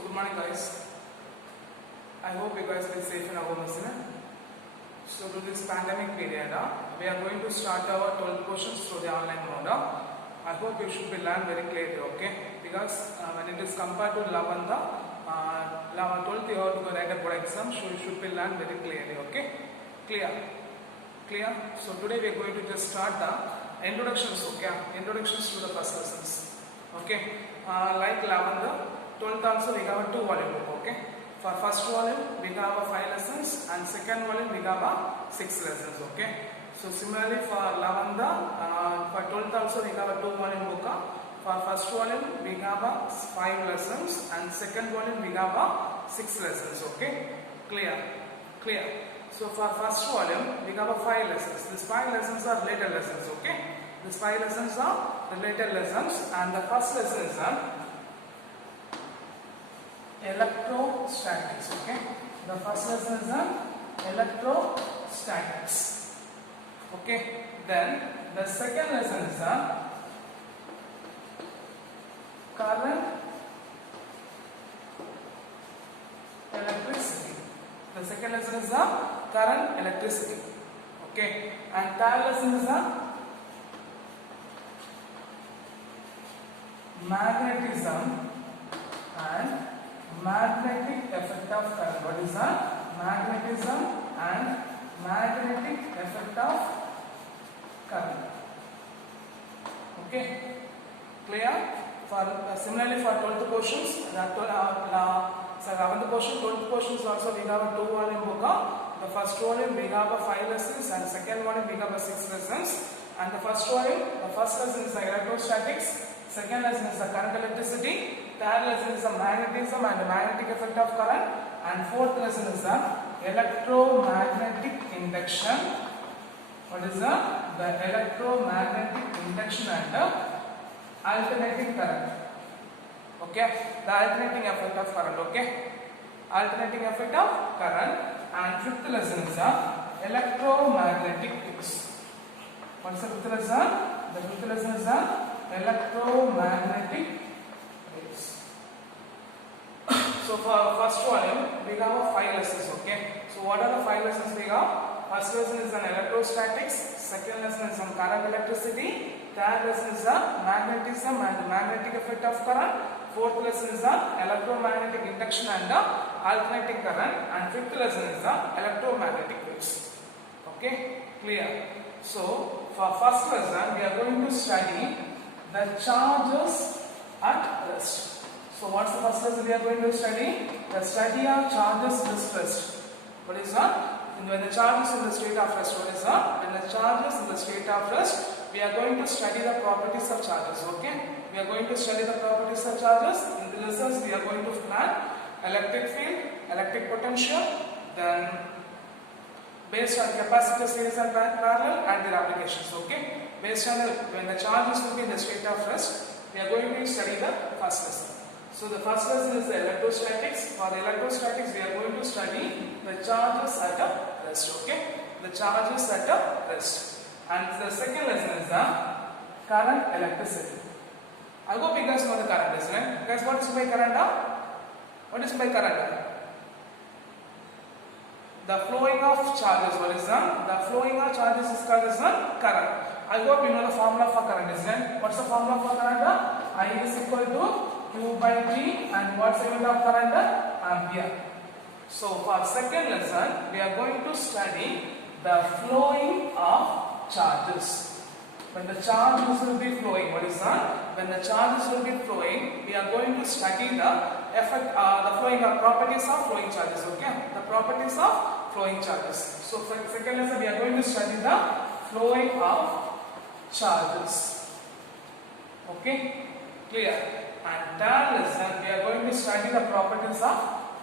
So good morning guys. I hope you guys will safe in our home. So to this pandemic period, we are going to start our 12 questions through the online mode. I hope you should be learned very clearly, okay? Because when it is compared to 11th, 12th you have to write a board exam, so you should be learned very clearly, okay? Clear? Clear? So today we are going to just start the introductions, okay? Introductions to the first lessons, okay? Like 11th, 12th also we have a 2 volume book, okay? For first volume we have a 5 lessons and second volume we have a 6 lessons, okay? So similarly for 11th, for 12th also we have a 2 volume book. For first volume we have a 5 lessons and second volume we have a 6 lessons, okay? Clear? Clear? So for first volume we have a 5 lessons. These 5 lessons are related lessons, okay? These 5 lessons are related lessons, and the first lesson is electrostatics, okay? The first lesson is electrostatics, okay? Then the second lesson is current electricity. The second lesson is current electricity, okay? And third lesson is magnetism and magnetic effect of current. What is magnetism and magnetic effect of current? Okay, clear? For similarly for 12th questions, 11th question, 12th questions also we have a 2 volume book. The first volume we have a 5 lessons and second volume we have a 6 lessons. And the first volume, the first lesson is the electrostatics, second lesson is the current electricity, third lesson is the magnetism and the magnetic effect of current, and fourth lesson is the electromagnetic induction. What is the electromagnetic induction and the alternating current, okay? The alternating effect of current, okay? Alternating effect of current. And fifth lesson is the electromagnetic waves. What is the fifth lesson? The fifth lesson is the electromagnetic waves. So for first volume we have 5 lessons, okay? So what are the 5 lessons we have? First lesson is on electrostatics, second lesson is on current electricity, third lesson is on magnetism and the magnetic effect of current, fourth lesson is on electromagnetic induction and the alternating current, and fifth lesson is on electromagnetic waves, okay? Clear? So for first lesson we are going to study the charges at rest. So what's the first lesson we are going to study? The study of charges at rest. What is that? When the charge is in the state of rest, what is that? When the charge is in the state of rest, we are going to study the properties of charges, okay? We are going to study the properties of charges. In the lessons, we are going to learn electric field, electric potential, then based on capacitor, series and parallel, and their applications, okay? Based on when the charges will be in the state of rest, we are going to study the first lesson. So the first lesson is the electrostatics. For the electrostatics, we are going to study the charges at a rest, okay? The charges at a rest. And the second lesson is the current electricity. I hope you guys know the current, isn't it? Guys, what is by current? What is by current? The flowing of charges. What is that? The flowing of charges is called as current. I hope you know the formula for current, isn't it? What's the formula for current? I is equal to Q by G, and what's the unit of current? Ampere. So for second lesson, we are going to study the flowing of charges. When the charges will be flowing, what is that? When the charges will be flowing, we are going to study the effect, the flowing of properties of flowing charges. Okay, the properties of flowing charges. So for second lesson, we are going to study the flowing of charges. Okay, clear? And third lesson, we are going to study the properties of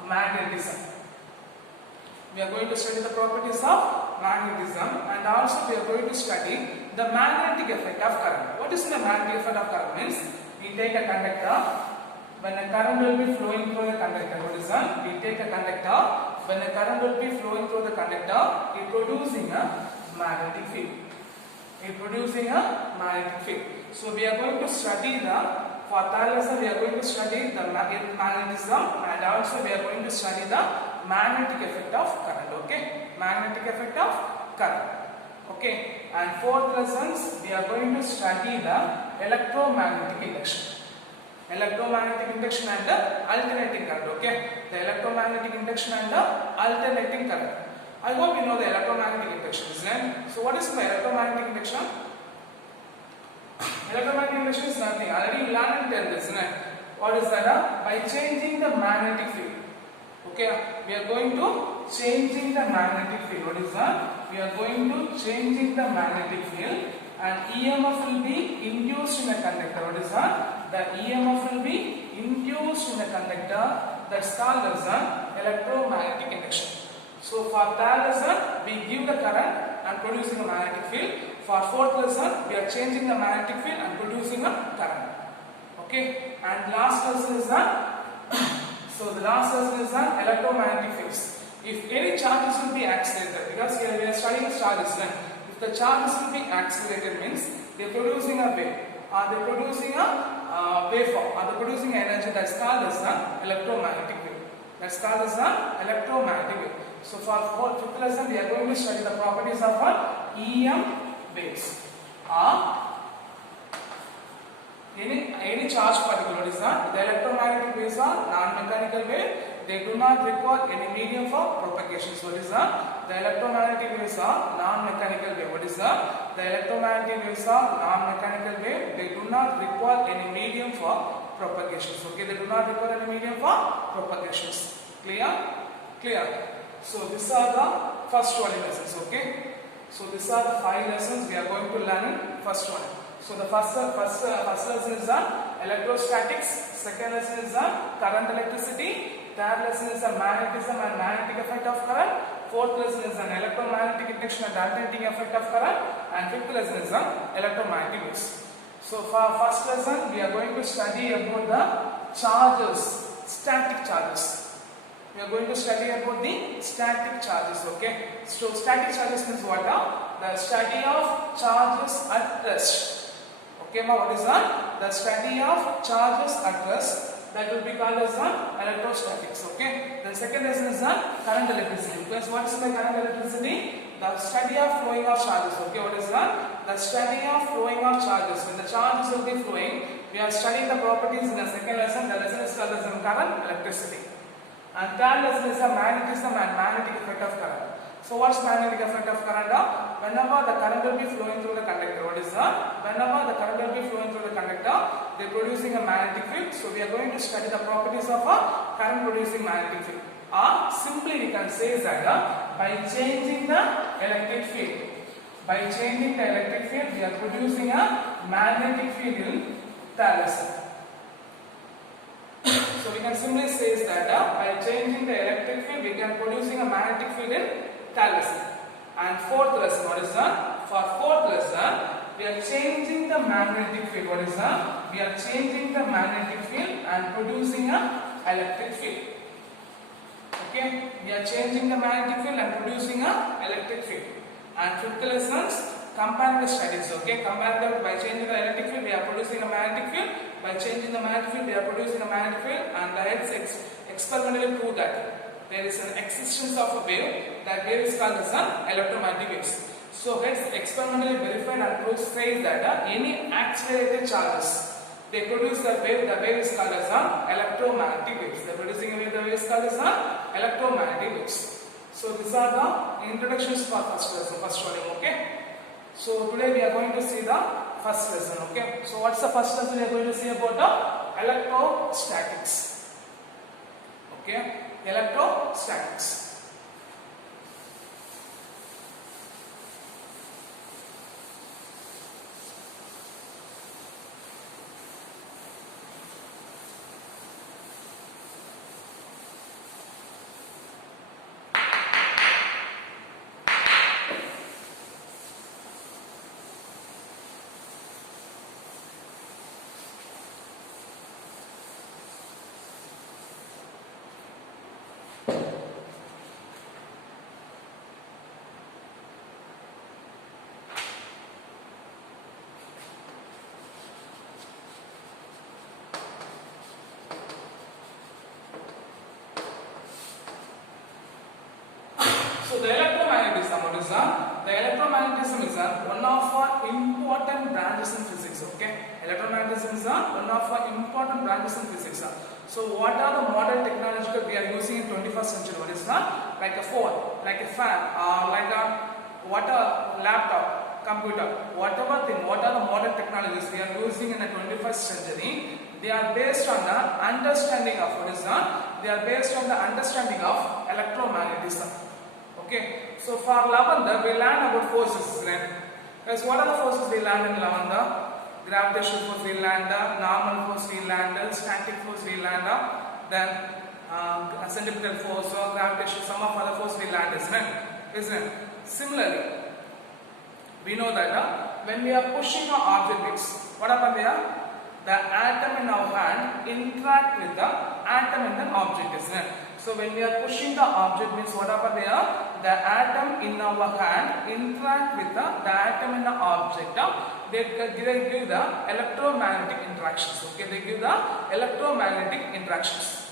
magnetism. We are going to study the properties of magnetism, and also we are going to study the magnetic effect of current. What is the magnetic effect of current? Means we take a conductor, when a current will be flowing through the conductor. What is that? We take a conductor, when a current will be flowing through the conductor, it producing a magnetic field. So we are going to study the for third lesson we are going to study the magnetism, and also we are going to study the magnetic effect of current. Okay, magnetic effect of current. Okay, and fourth lessons we are going to study the electromagnetic induction. Electromagnetic induction and the alternating current. Okay, the electromagnetic induction and the alternating current. I hope you know the electromagnetic induction, isn't it? So what is the electromagnetic induction? Electromagnetic induction is nothing. Already you learned in 10th, isn't it? What is that? By changing the magnetic field. Okay, we are going to changing the magnetic field. What is that? We are going to changing the magnetic field, and EMF will be induced in the conductor. What is that? The EMF will be induced in the conductor. That's called as an electromagnetic induction. So for third lesson we give the current and producing a magnetic field. For fourth lesson we are changing the magnetic field and producing a current. Okay, and last lesson is so the last lesson is electromagnetic fields. If any charges will be accelerated, because here we are studying charges, right? If the charges will be accelerated means they are producing a wave. Are they producing a waveform? Are they producing energy? That's called as electromagnetic wave. That's called as electromagnetic wave. So for fifth lesson we are going to study the properties of EM waves. Any charge particle is the electromagnetic waves are non-mechanical wave. They do not require any medium for propagation. So what is the electromagnetic waves are non-mechanical wave. What is the electromagnetic waves are non-mechanical wave. They do not require any medium for propagations. Okay, they do not require any medium for propagations. Clear? Clear. So these are the first 20 lessons. Okay. So these are the 5 lessons we are going to learn in first one. So the first lesson is electrostatics. Second lesson is current electricity. Third lesson is magnetism and magnetic effect of current. Fourth lesson is an electromagnetic induction and alternating effect of current. And fifth lesson is electromagnetic waves. So for first lesson we are going to study about the charges, static charges. We are going to study about the static charges. Okay. So static charges means what? The study of charges at rest. Okay, what is that? The study of charges at rest. That will be called as electrostatics. Okay. The second lesson is current electricity. Because what is the current electricity? The study of flowing of charges. Okay, what is that? The study of flowing of charges. When the charges will be flowing, we are studying the properties in the second lesson. The lesson is called as current electricity. And third lesson is magnetism and magnetic effect of current. So what's magnetic effect of current? Whenever the current will be flowing through the conductor, what is that? Whenever the current will be flowing through the conductor, they are producing a magnetic field. So we are going to study the properties of a current producing magnetic field. Or simply we can say that by changing the electric field. By changing the electric field, we are producing a magnetic field in third lesson. So we can simply say that by changing the electric field, we can producing a magnetic field in third lesson. And fourth lesson, what is that? For fourth lesson, we are changing the magnetic field. What is that? We are changing the magnetic field and producing a electric field. Okay, we are changing the magnetic field and producing a electric field. And fifth lessons, comparative studies. Okay, comparative, by changing the electric field, we are producing a magnetic field. By changing the magnetic field, we are producing a magnetic field, and the heads experimentally prove that there is an existence of a wave. That wave is called as electromagnetic waves. So heads experimentally verified and proves says that any accelerated charges, they produce the wave. The wave is called as electromagnetic waves. They are producing a wave. The wave is called as electromagnetic waves. So these are the introductions for first lesson, first volume. Okay. So today we are going to see the first lesson. Okay. So what's the first lesson we are going to see about? Electrostatics. Okay. Electrostatics. the electromagnetism is one of our important branches in physics. Okay, electromagnetism is one of our important branches in physics. So what are the modern technological we are using in 21st century? What is that? Like a phone, like a fan, like a laptop, computer, whatever thing. What are the modern technologies we are using in the 21st century? They are based on the understanding of what is that? They are based on the understanding of electromagnetism. Okay, so for 11th we learn about forces. Guys, what are the forces we learn in 11th? Gravitational force we learned, normal force we learned, static force we learned, then centripetal force or gravitation, some of other force we learned, isn't it? Similarly, we know that when we are pushing an object mix, what happens there? The atom in our hand interact with the atom in the object, isn't it? So when we are pushing the object mix, what happens there? The atom in our hand interact with the atom in the object. They give the electromagnetic interactions. Okay, they give the electromagnetic interactions.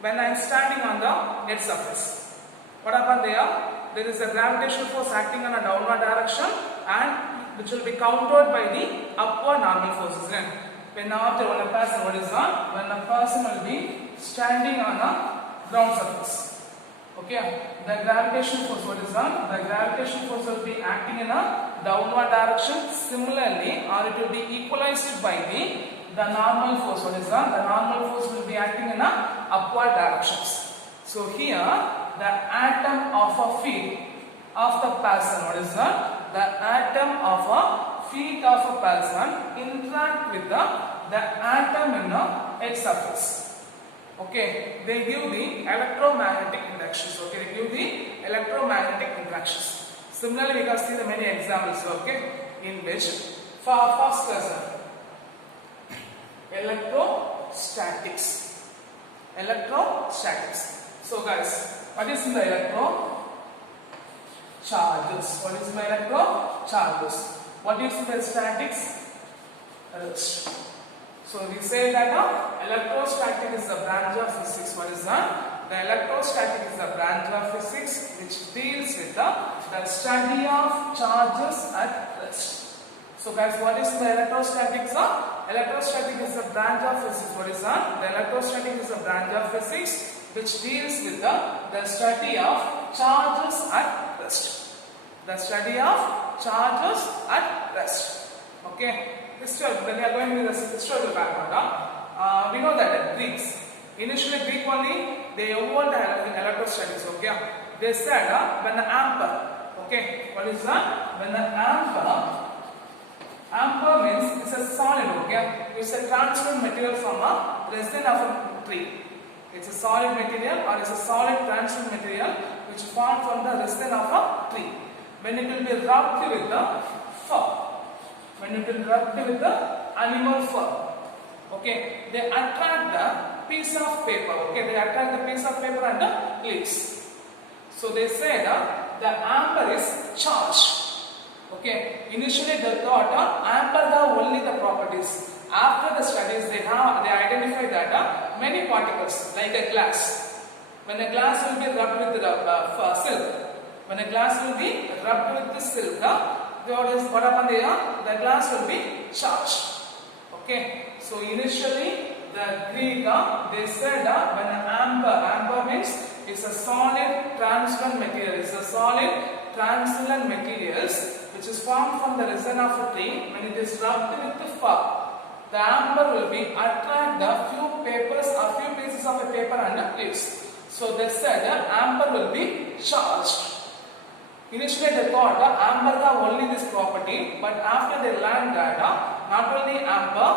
When I am standing on the net surface, what happens there? There is a gravitational force acting on a downward direction, and which will be countered by the upward normal forces. When a person, what is that? When a person will be standing on a ground surface. Okay, the gravitational force, what is that? The gravitational force will be acting in a downward direction. Similarly, or it will be equalized by the normal force. What is that? The normal force will be acting in a upward directions. So here, the atom of a feet of the person, what is that? The atom of a feet of a person interact with the atom in a earth surface. Okay, they give the electromagnetic interactions. Okay, they give the electromagnetic interactions. Similarly, we can see the many examples. Okay, in which for our first lesson, electrostatics. Electrostatics. So, guys, what is the electro? Charges. What is the electro? Charges. What is the statics? Rest. So we say that electrostatic is the branch of physics. What is that? The electrostatic is the branch of physics which deals with the study of charges at rest. So guys, what is the electrostatic? Electrostatic is the branch of physics. What is that? The electrostatic is the branch of physics which deals with the study of charges at rest. The study of charges at rest. Okay. When we are going to the historical background, we know that the Greeks, initially Greek only, they evolved electrostatics. Okay, they said when the ampere, okay, what is that? When the ampere means it's a solid. Okay, it's a transparent material from a resin of a tree. It's a solid material or it's a solid transparent material which is formed from the resin of a tree. When it will be rubbed with the fur. When it will rub with the animal fur, okay, they attract the piece of paper. Okay, they attract the piece of paper and the leaves. So they said the ampere is charged. Okay, initially they thought ampere have only the properties. After the studies, they identified that many particles like a glass. When a glass will be rubbed with the silk, when a glass will be rubbed with the silk, what happened there? The glass will be charged. Okay. So initially the Greek they said when an ampere means it's a solid transparent material. It's a solid transparent materials which is formed from the resin of a tree. When it is rubbed with the fur, the ampere will be attract the few papers or few pieces of a paper and leaves. So they said ampere will be charged. Initially they thought ampere have only this property, but after they learned that not only ampere,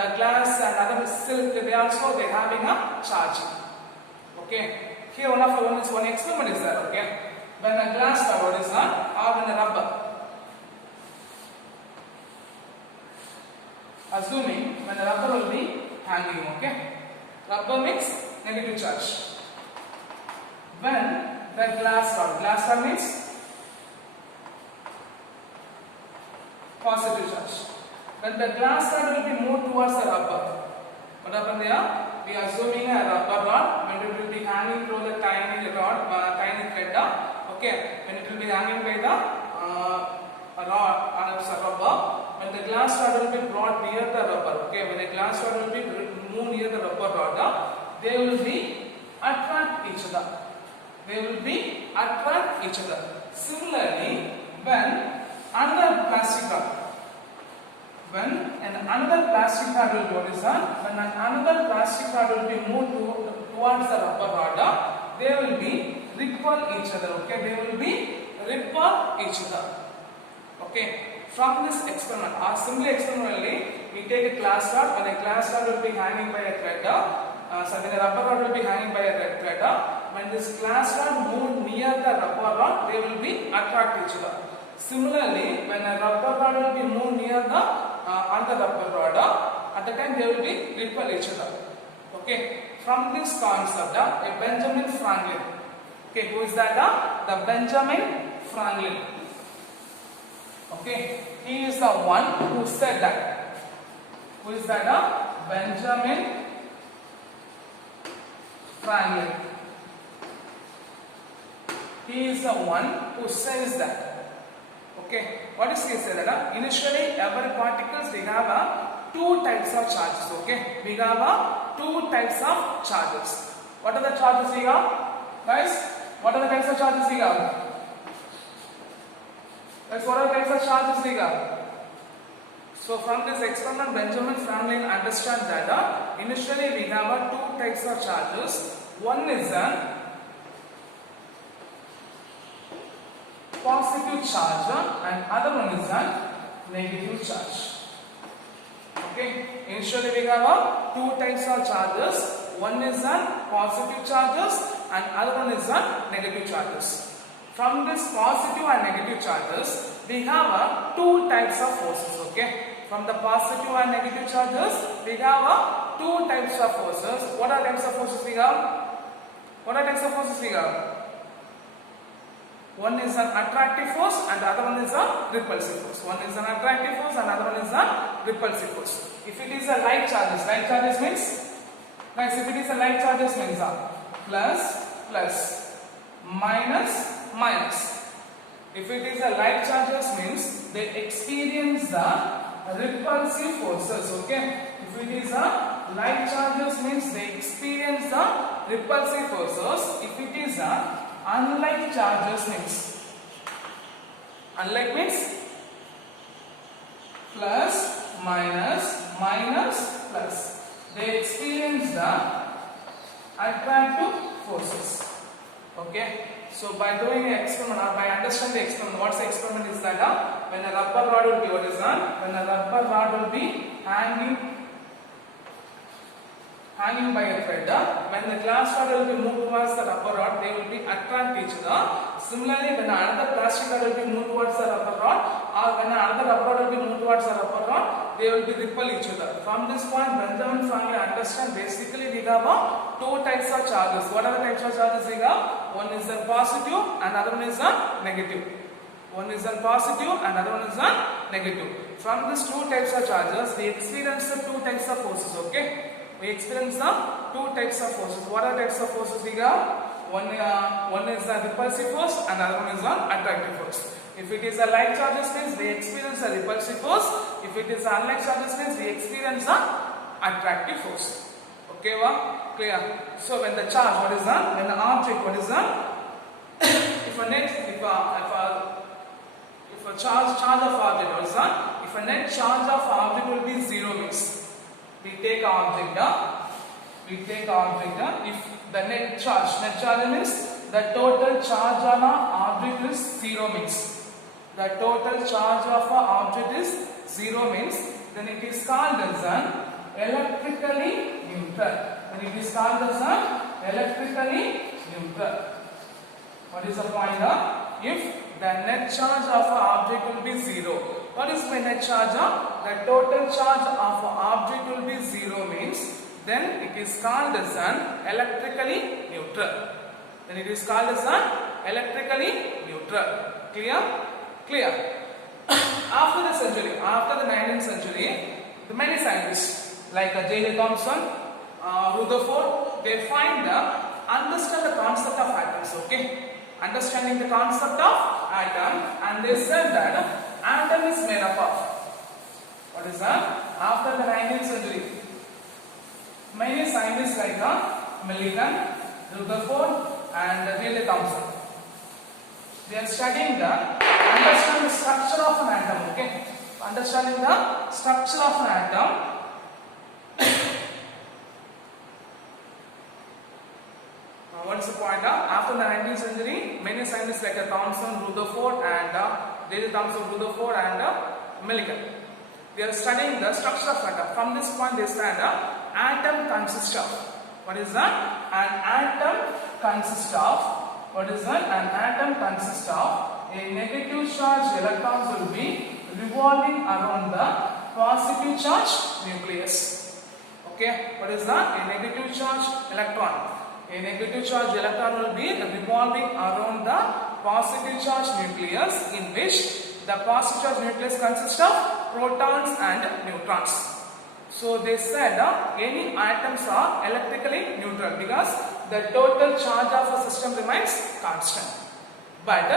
the glass and other silk, they having a charging. Okay. Here one experiment is there. Okay. When a glass cover is on, or when a rubber. Assuming when the rubber will be hanging. Okay. Rubber means negative charge. When the glass rod means positive charge. When the glass rod will be moved towards the rubber, what happened there? We are assuming a rubber rod. When it will be hanging through the tiny rod, tiny thread. Okay, when it will be hanging by the a rod a rubber. When the glass rod will be brought near the rubber, okay, when the glass rod will be moved near the rubber rod, they will be attract each other. They will be attract each other. Similarly, when another plastic rod, when another plastic rod will go this one, when another plastic rod will be moved towards the rubber rod, they will be repel each other. Okay, they will be repel each other. Okay, from this experiment, or simply experimentally, we take a glass rod. When a glass rod will be hanging by a thread, so when a rubber rod will be hanging by a thread, when this glass rod move near the rubber rod, they will be attract each other. Similarly, when a rubber rod will be moved near the on the rubber rod, at the time they will be repel each other. Okay, from this concept, a Benjamin Franklin. Okay, who is that? The Benjamin Franklin. Okay, he is the one who said that. Who is that? Benjamin Franklin. He is the one who says that. Okay, what is he said that? Initially, every particles we have two types of charges. Okay, we have two types of charges. What are the charges we have, guys? What are the types of charges we have? Guys, what are the types of charges we have? So from this experiment, Benjamin Franklin understand that initially we have two types of charges. One is a positive charge and other one is a negative charge. Okay, initially we have two types of charges. One is a positive charges and other one is a negative charges. From this positive and negative charges, we have two types of forces. Okay, from the positive and negative charges, we have two types of forces. What are types of forces we have? What are types of forces we have? One is an attractive force and the other one is a repulsive force. One is an attractive force and the other one is a repulsive force. If it is a like charges means, guys, if it is a like charges means plus, plus, minus, minus. If it is a like charges means they experience the repulsive forces. Okay, if it is a like charges means they experience the repulsive forces. If it is a unlike charges means, unlike means plus, minus, minus, plus. They experience the attractive forces. Okay, so by doing an experiment or by understanding the experiment, what's the experiment is that when a rubber rod will be, what is that? When a rubber rod will be hanging by a thread, when the glass rod will be moved towards the rubber rod, they will be attract each other. Similarly, when another plastic rod will be moved towards the rubber rod, or when another rubber rod will be moved towards the rubber rod, they will be repel each other. From this point, Benjamin Franklin understand basically we have two types of charges. What are the types of charges we have? One is a positive and another one is a negative. One is a positive and another one is a negative. From these two types of charges, we experience the two types of forces. Okay, we experience the two types of forces. What are types of forces we have? One is the repulsive force and another one is the attractive force. If it is a like charges means we experience a repulsive force. If it is unlike charges means we experience a attractive force. Okay, clear? So when the charge, what is that? When the object, what is that? If a charge of object, what is that? If a net charge of object will be 0 means we take object. If the net charge means the total charge on an object is 0 means, the total charge of an object is 0 means, then it is called as an electrically neutral. Then it is called as an electrically neutral. What is the point? If the net charge of an object will be 0. What is my net charge? The total charge of an object will be 0 means, then it is called as an electrically neutral. Then it is called as an electrically neutral. Clear? Clear. After the 19th century, the many scientists like J.J. Thomson, Rutherford, they understand the concept of atoms. Okay, understanding the concept of atom, and they said that atom is made up of. What is that? After the 19th century, many scientists like Millikan, Rutherford, and Wiley Thomson, they are studying understanding the structure of an atom. Okay, understanding the structure of an atom. What's the point? After the 19th century, many scientists like Thomson, Rutherford, and Wiley Thomson, Rutherford, and Millikan, they are studying the structure of atom. From this point, they stand atom consists of. What is that? An atom consists of. What is that? An atom consists of a negative charge electrons will be revolving around the positive charge nucleus. Okay. What is that? A negative charge electron. A negative charge electron will be revolving around the positive charge nucleus, in which the positive charge nucleus consists of protons and neutrons. So they said any atoms are electrically neutral because the total charge of a system remains constant. But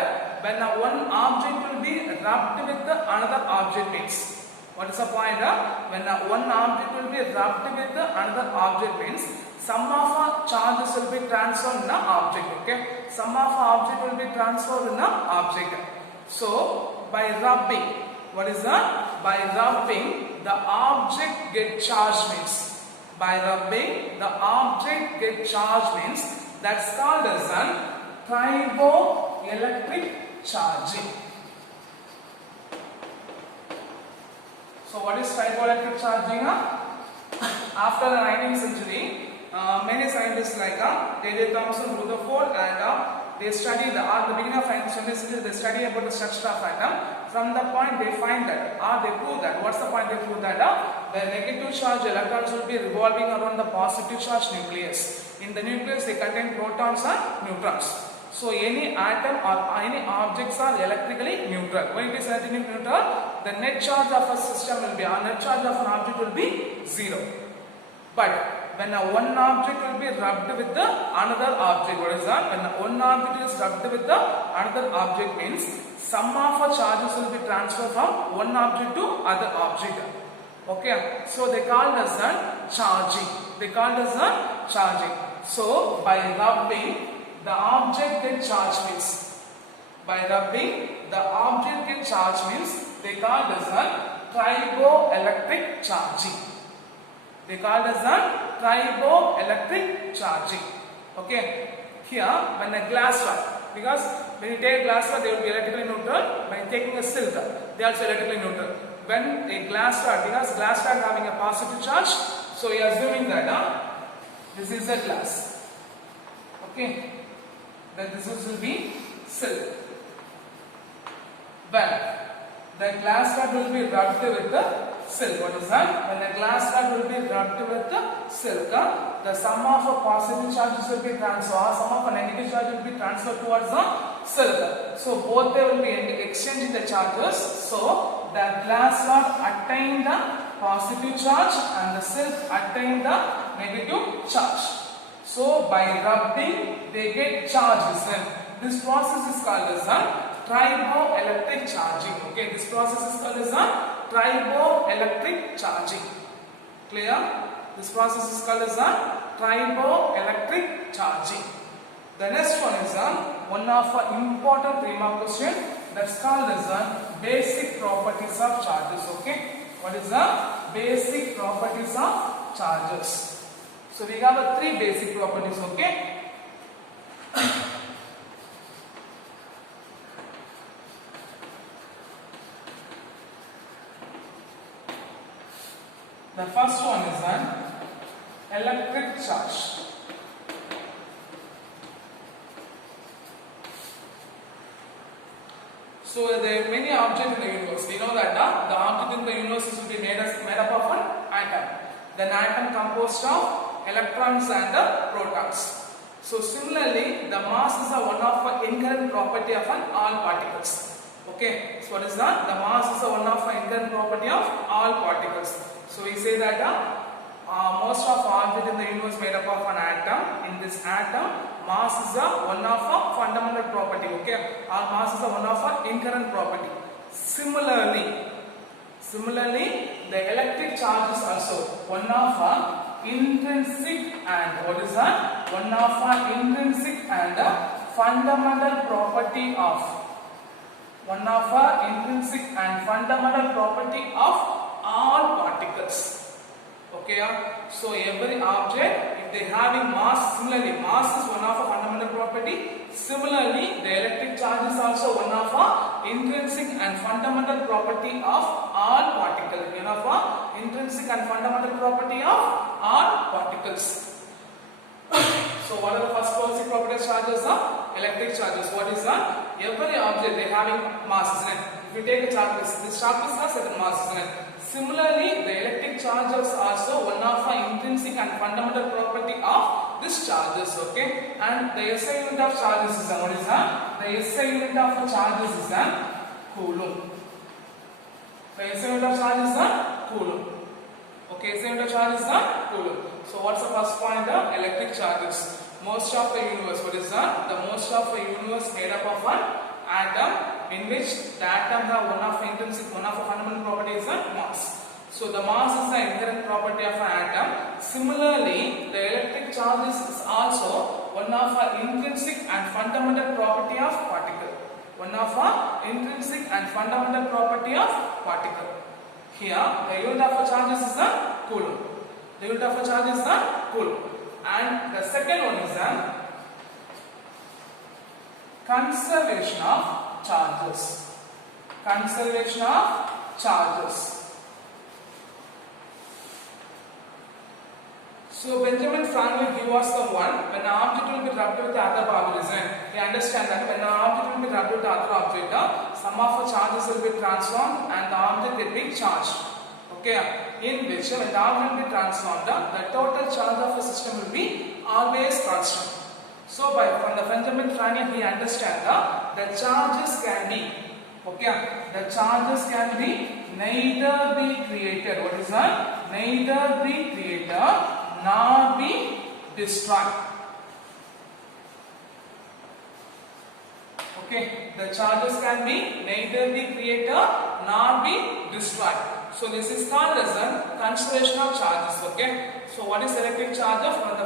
when one object will be rubbed with another object means, what is the point? When one object will be rubbed with another object means some of charges will be transferred in the object. Okay, some of object will be transferred in the object. So by rubbing, what is that? By rubbing, the object get charged means. By rubbing, the object get charged means that's called as an triboelectric charging. So what is triboelectric charging? After the 19th century, many scientists like Wiley Thomson, Rutherford, and they study at the beginning of 19th century, they study about the structure of atom. From the point they find that, they prove that. What's the point they prove that? The negative charge electrons will be revolving around the positive charge nucleus. In the nucleus they contain protons and neutrons. So any atom or any objects are electrically neutral. When it is electrically neutral, the net charge of a system will be, net charge of an object will be 0. But when one object will be rubbed with another object, what is that? When one object is rubbed with another object means some of the charges will be transferred from one object to other object. Okay, so they call as charging. They call as charging. So by rubbing, the object gets charged means. By rubbing, the object gets charged means they call as triboelectric charging. They call as triboelectric charging. Okay. Here, when a glass rod, because when you take glass rod, they will be electrically neutral. When taking a silk, they are also electrically neutral. When a glass rod, because glass rod having a positive charge, so we are assuming that this is a glass. Okay. Then this will be silk. When the glass rod will be rubbed with the silk. What is that? When the glass rod will be rubbed with the silk, the sum of positive charges will be transferred, sum of negative charge will be transferred towards the silk. So both they will be exchanging the charges. So the glass rod attain the positive charge and the silk attain the negative charge. So by rubbing, they get charges. This process is called as triboelectric charging. Okay, this process is called as triboelectric charging. Clear? This process is called as triboelectric charging. The next one is one of important 3-mark question, that's called as basic properties of charges. Okay, what is the basic properties of charges? So we have 3 basic properties. Okay. The first one is an electric charge. So there are many objects in the universe. We know that the object in the universe will be made up of an atom. Then atom composed of electrons and protons. So similarly, the mass is one of the inherent property of all particles. Okay. So what is that? The mass is one of the inherent property of all particles. So we say that most of objects in the universe made up of an atom. In this atom, mass is a one of a fundamental property, okay, or mass is a one of a inherent property. Similarly, the electric charge is also one of a intrinsic and what is that? One of a intrinsic and a fundamental property of all particles. Okay, so every object, if they having mass, similarly mass is one of a fundamental property. Similarly, the electric charge is also one of a intrinsic and fundamental property of all particles. One of a intrinsic and fundamental property of all particles. So what are the first policy properties charges of electric charges? What is that? Every object they having mass, isn't it? If you take a charge, this charge is a certain mass, isn't it? Similarly, the electric charges are also one of the intrinsic and fundamental property of these charges, okay? And the SI unit of charges is what is that? The SI unit of charges is a coulomb. The SI unit of charge is a coulomb. Okay, SI unit of charge is a coulomb. So what's the first point? The electric charges. Most of the universe, what is that? The most of the universe made up of an atom, in which the atom have one of the intrinsic, one of the fundamental property is a mass. So the mass is the inherent property of an atom. Similarly, the electric charge is also one of the intrinsic and fundamental property of particle. One of the intrinsic and fundamental property of particle. Here, the unit of a charge is the coulomb. The unit of a charge is the coulomb. And the second one is the conservation of charges. Conservation of charges. So Benjamin Franklin, he was the one, when an object will be rubbed with the other organism, he understand that when an object will be rubbed with the other object, some of the charges will be transformed and the object will be charged. Okay, in which when the object will be transformed, the total charge of a system will be always constant. So from the Benjamin Franklin, he understand the charges can be, okay, the charges can be neither be created. What is that? Neither be created nor be destroyed. Okay, the charges can be neither be created nor be destroyed. So this is called as a conservation of charges. Okay, so what is electric charge? From the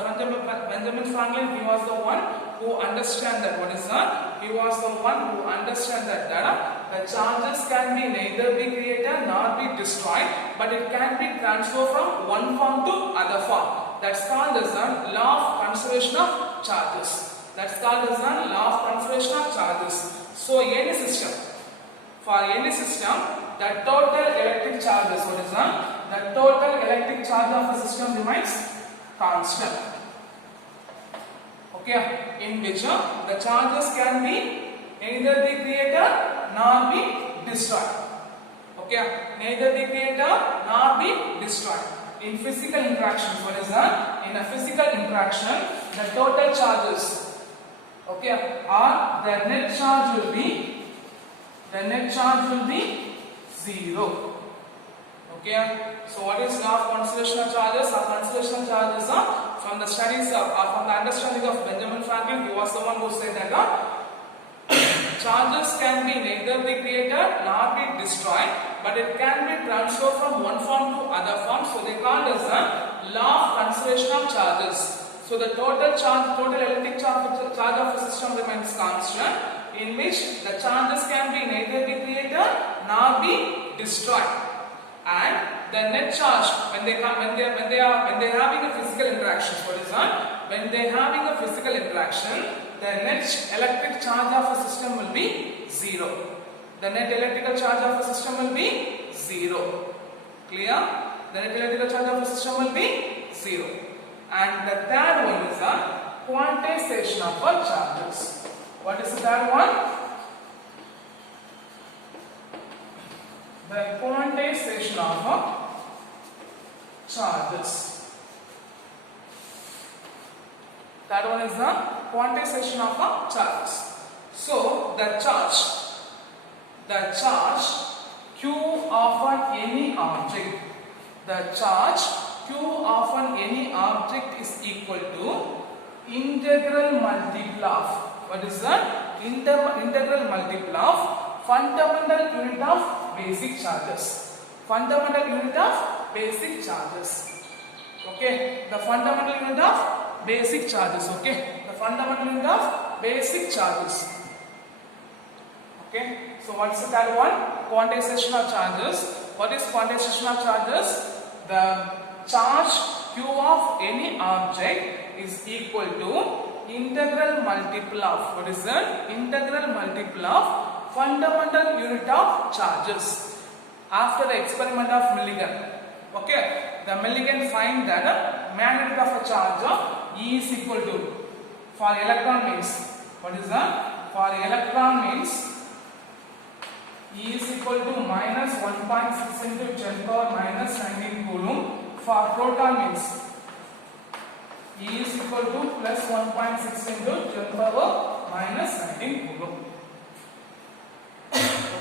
Benjamin Franklin, he was the one who understand that. What is that? He was the one who understand that the charges can be neither be created nor be destroyed, but it can be transferred from one form to other form. That's called as the law of conservation of charges. That's called as the law of conservation of charges. So any system, for any system, the total electric charges, what is that? The total electric charge of a system remains constant. Okay, in which the charges can be neither be created nor be destroyed. Okay, neither be created nor be destroyed. In physical interactions, what is that? In a physical interaction, the total charges, okay, or the net charge will be zero. Okay, so what is law of conservation of charges? Our conservation of charges from the studies or from the understanding of Benjamin Franklin. He was the one who said that charges can be neither be created nor be destroyed, but it can be transferred from one form to other form. So they call it as the law of conservation of charges. So the total electric charge of a system remains constant, in which the charges can be neither be created nor be destroyed. And the net charge, when they having a physical interaction, what is that? When they having a physical interaction, the net electric charge of a system will be zero. The net electrical charge of a system will be zero. Clear? The net electrical charge of a system will be zero. And the third one is the quantization of charges. What is the third one? The quantization of charges. That one is the quantization of charges. So the charge Q of any object, the charge Q of any object is equal to integral multiple of, what is that? Integral multiple of fundamental unit of basic charges. Fundamental unit of basic charges. Okay, the fundamental unit of basic charges. Okay, the fundamental unit of basic charges. Okay, so what's the third one? Quantization of charges. What is quantization of charges? The charge Q of any object is equal to integral multiple of, what is that? Integral multiple of fundamental unit of charges. After the experiment of Millikan, okay, the Millikan find that the magnitude of a charge E is equal to, for electron means, what is that? For electron means E is equal to minus 1.6 into 10 power minus 19 coulomb. For proton means E is equal to plus 1.6 into 10 power minus 19 coulomb.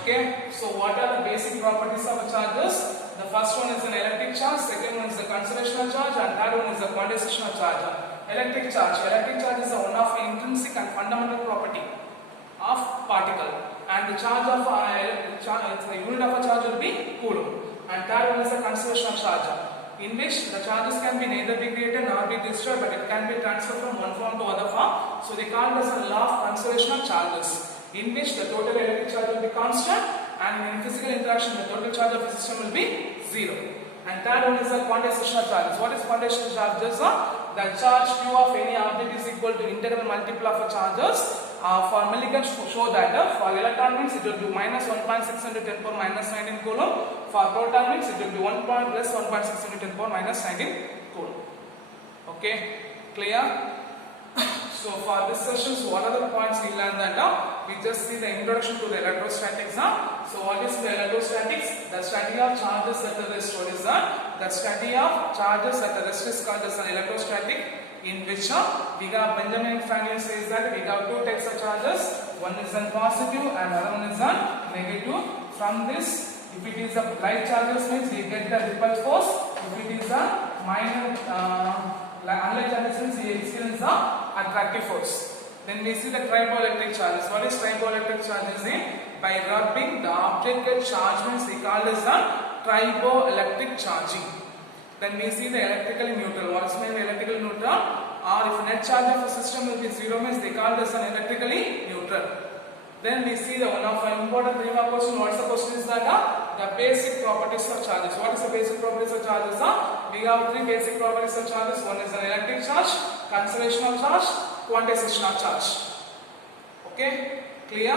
Okay, so what are the basic properties of the charges? The first one is an electric charge, second one is the conservational charge, and third one is the quantizational charge. Electric charge. Electric charge is one of the intrinsic and fundamental property of particle, and the charge of the unit of a charge will be coulomb. And third one is the conservational charge, in which the charges can be neither be created nor be destroyed, but it can be transferred from one form to other form. So they call it as a law of conservation of charges, in which the total electric charge will be constant, and in physical interaction the total charge of the system will be zero. And third one is the quantization of charges. What is quantization charges? The charge Q of any object is equal to integral multiple of charges. For Millikan show that for electron means it will be minus 1.6 into 10 power minus 19 coulomb. For proton means it will be 1 plus 1.6 into 10 power minus 19 coulomb. Okay, clear? So for this session, so what are the points we learned that we just see the introduction to the electrostatics. So what is the electrostatics? The study of charges at the rest. What is that? The study of charges at the rest is called as an electrostatic, in which we have Benjamin Franklin says that we have two types of charges. One is a positive and other one is a negative. From this, if it is a light charges means we get the repulse force. If it is a minor unlike charges means we experience the attractive force. Then we see the triboelectric charges. What is triboelectric charges? By rubbing the object get charged means we call this the triboelectric charging. Then we see the electrically neutral. What is meant by electrically neutral? Or if net charge of a system will be zero means they call this an electrically neutral. Then we see the one of an important prima question. What is the question is that the basic properties of charges. What is the basic properties of charges? We have three basic properties of charges. One is an electric charge, conservational charge, quantizational charge. Okay, clear?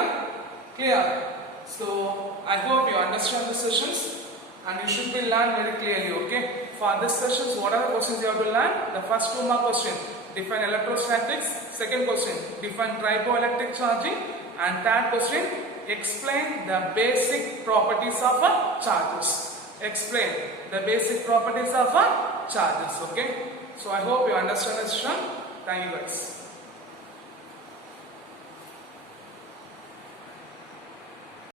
Clear. So I hope you understand the sessions and you should be learned very clearly. Okay. For this sessions, what are the questions you have to learn? The first 2 mark question, define electrostatics. Second question, define triboelectric charging. And third question, explain the basic properties of charges. Explain the basic properties of charges. Okay. So I hope you understand this session. Thank you guys.